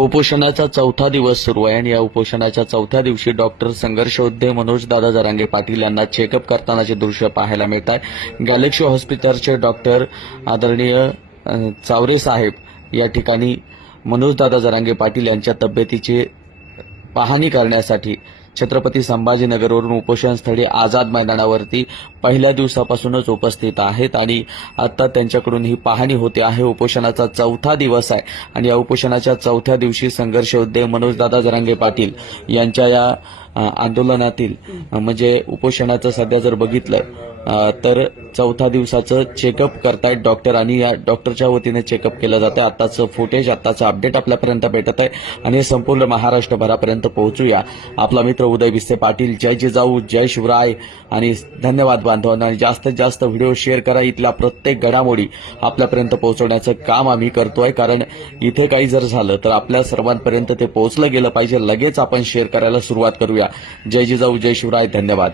उपोषणाचा चौथा दिवस सुरू आहे आणि या उपोषणाच्या चौथ्या दिवशी डॉक्टर संघर्षयोद्धे मनोजदादा जरांगे पाटील यांना चेकअप करतानाचे दृश्य पाहायला मिळत आहे। गॅलेक्सी हॉस्पिटलचे डॉक्टर आदरणीय चावरे साहेब या ठिकाणी मनोजदादा जरांगे पाटील यांच्या तब्येतीची पाहणी करण्यासाठी छत्रपती संभाजीनगरवरून उपोषणस्थळी आझाद मैदानावरती पहिल्या दिवसापासूनच उपस्थित आहेत आणि आता त्यांच्याकडून ही पाहणी होते आहे। उपोषणाचा चौथा दिवस आहे आणि या उपोषणाच्या चौथ्या दिवशी संघर्ष योद्धे मनोजदादा जरांगे पाटील यांच्या या आंदोलनातील म्हणजे उपोषणाचं सध्या जर बघितलं तर चौथा दिवसाचं चेकअप करतायत डॉक्टर आणि या डॉक्टरच्या वतीने चेकअप केलं जातं। आताचं फुटेज आताचं अपडेट आपल्यापर्यंत भेटत आहे आणि हे संपूर्ण महाराष्ट्रभरापर्यंत पोहोचूया। आपला मित्र उदय भिस्ते पाटील, जय जिजाऊ, जय शिवराय आणि धन्यवाद बांधवांना। आणि जास्तीत जास्त व्हिडिओ शेअर करा, इथल्या प्रत्येक घडामोडी आपल्यापर्यंत पोहोचवण्याचं काम आम्ही करतोय, कारण इथे काही जर झालं तर आपल्या सर्वांपर्यंत ते पोहोचलं गेलं पाहिजे। लगेच आपण शेअर करायला सुरुवात करूया। जय जिजाऊ, जय शिवराय, धन्यवाद।